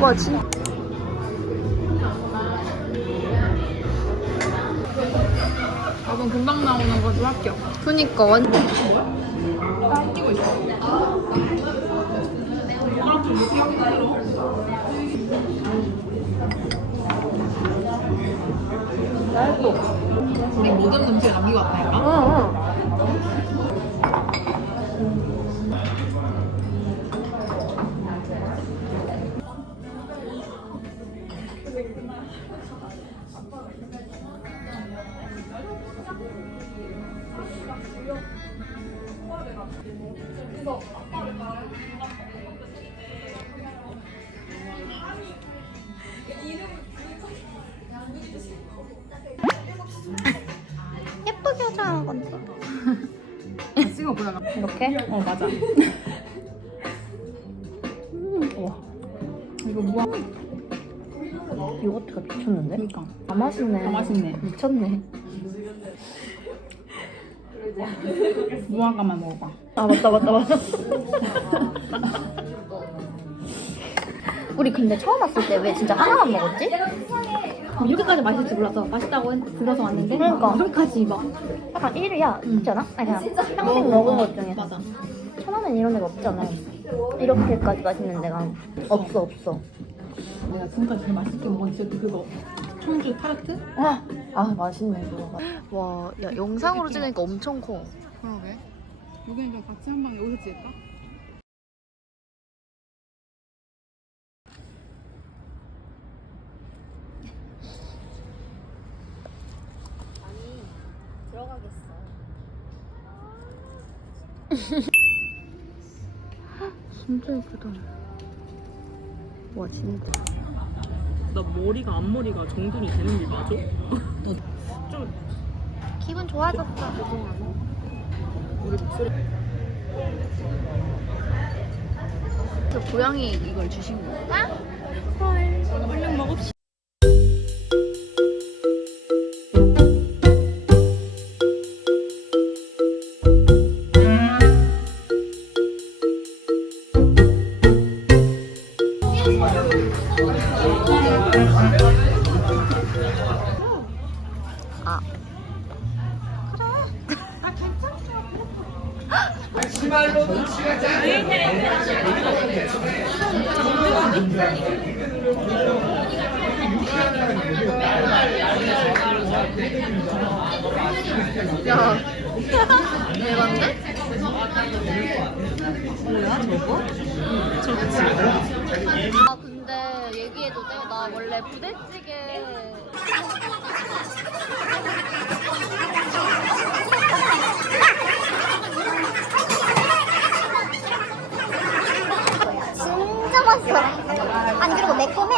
와 진. 여러분 금방 나오는 거죠 합격. 그니까 완. 끼고 있어. 우리 모든 음식 남기고 왔다니까. 예쁘게 하자는 건데. 찍어 보다가. 이렇게? 어 맞아. 음, 와. 이거 뭐야? 요거트가 미쳤는데? 그러니까. 아 맛있네. 아, 맛있네. 미쳤네. 무화과만 먹어봐. 아 맞다 맞다 맞다. 우리 근데 처음 왔을 때 왜 진짜 하나만 먹었지? 이렇게까지 맛있을 줄 몰라서 맛있다고 했- 들어서 왔는데 그러니까. 이렇게까지 막 약간 1위야 있지 않아? 아니 그냥 평생 먹은 것 중에 맞아 천안엔 이런 데가 없잖아. 이렇게까지 맛있는 데가 없어 없어. 내가 지금까지 제일 맛있게 먹은 디저트 그거 청주 타르트? 와, 아 맛있네 그거가. 와, 야 영상으로 찍으니까 엄청 커. 그러게. 이번엔 좀 같이 한 방에 여기서 찍을까? 진짜 예쁘다. 와 진짜. 나 머리가 앞머리가 정돈이 되는 게 맞아? 좀 기분 좋아졌어. 우리 목소리 저 고양이 이걸 주신 거야? 얼른 먹읍시다. 아. 야, 대박인데? 뭐야 저거? 아 근데 얘기해도 돼? 나 원래 부대찌개 진짜 맛있어. 아니 그리고 매콤해.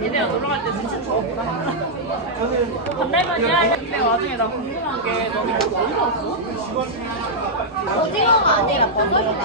얘네랑 놀러 갈 때 진짜 좋았구나. 반달만이야. 근데 와중에 나 궁금한 게 너네 그거 어디서 왔어? 오징어가 아니라 버섯이다.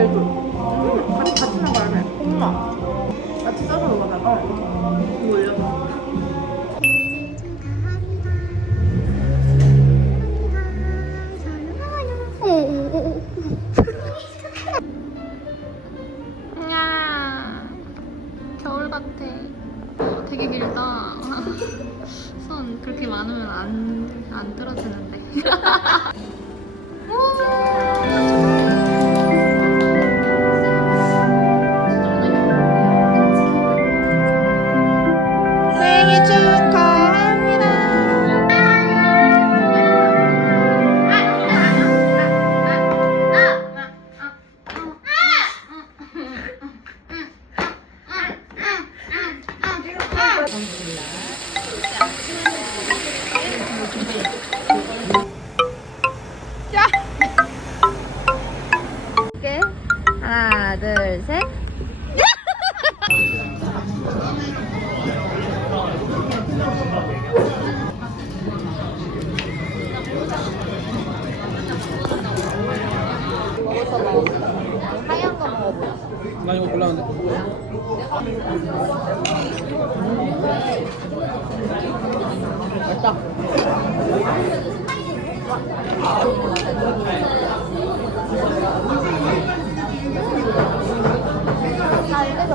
얘도 음, 같이 다치는 거 알면 엄마 같이 써서 먹어다가 이거 올려서 겨울 같아. 되게 길다. 손 그렇게 많으면 안, 안 떨어지는데. 하나, 둘, 셋. 나 이거 골랐는데. 맛있다. 나 이래서.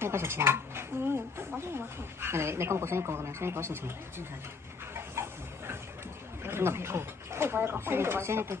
수현이 것이 지나. 음, 맛있는 것 같아. 내, 내거 먹고 거 먹으면 거 훨씬 지나. 뭔가 맵고. 어, 맛있어. 수현이 맛있어. 거, 수현이 거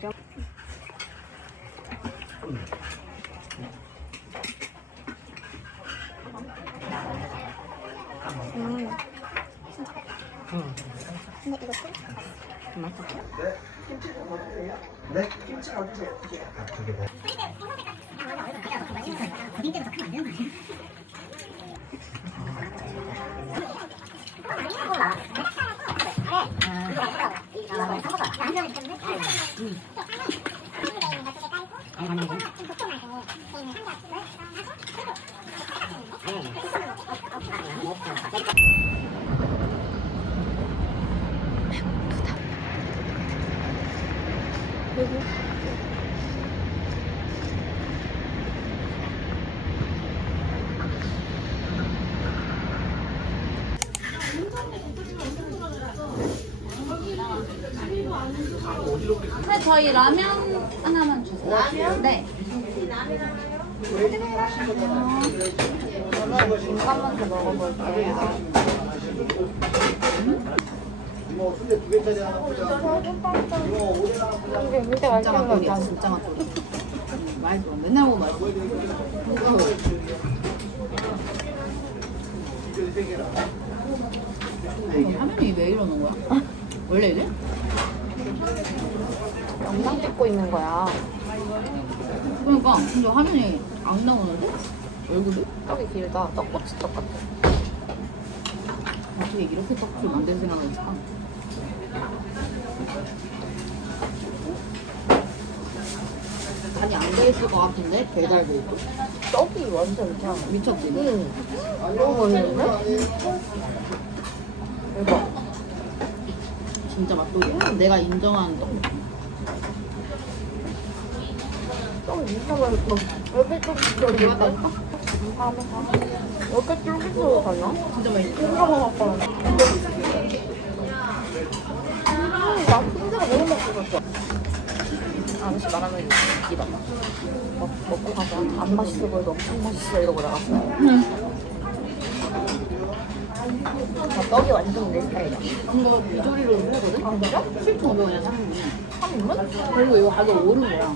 좀. 음. 음, 근데 이거 좀좀 맛있어. 네, 저희 라면 하나만 주세요. 라면? 네. 먹어볼게요. 진짜 맛있는 진짜. 맛있어. 맨날 먹으면 맛있어. 이게 화면이 왜 이러는 거야? 원래 이래? 영상 찍고 있는 거야. 그러니까 근데 화면이 안 나오는데? 얼굴이? 떡이 길다. 떡꼬치 떡 같아. 어떻게 이렇게 떡을 만들 생각을 했을까? 많이 안 돼 있을 것 같은데 배달도 있고 떡이 완전 그냥. 미쳤지? 응. 너무 맛있는데? 대박. 진짜 맛돌이야 내가 인정하는 떡 떡이 진짜 맛있어. 여기 좀 쫄깃쫄깃. 이렇게 쫄깃쫄깃 달라? 진짜 맛있어 진짜 맛있어. 나 혼자가 너무 먹고 싶었어. 아저씨 말하면. 먹, 먹고 가서 안 맛있어 보여도 엄청 맛있어 이러고 나갔어. 나 떡이 완전 내 스타일이야. 이거 미조리로 먹거든? 아, 진짜? 7,500원이야 3인분 3인분? 그리고 이거 가격 오른 거야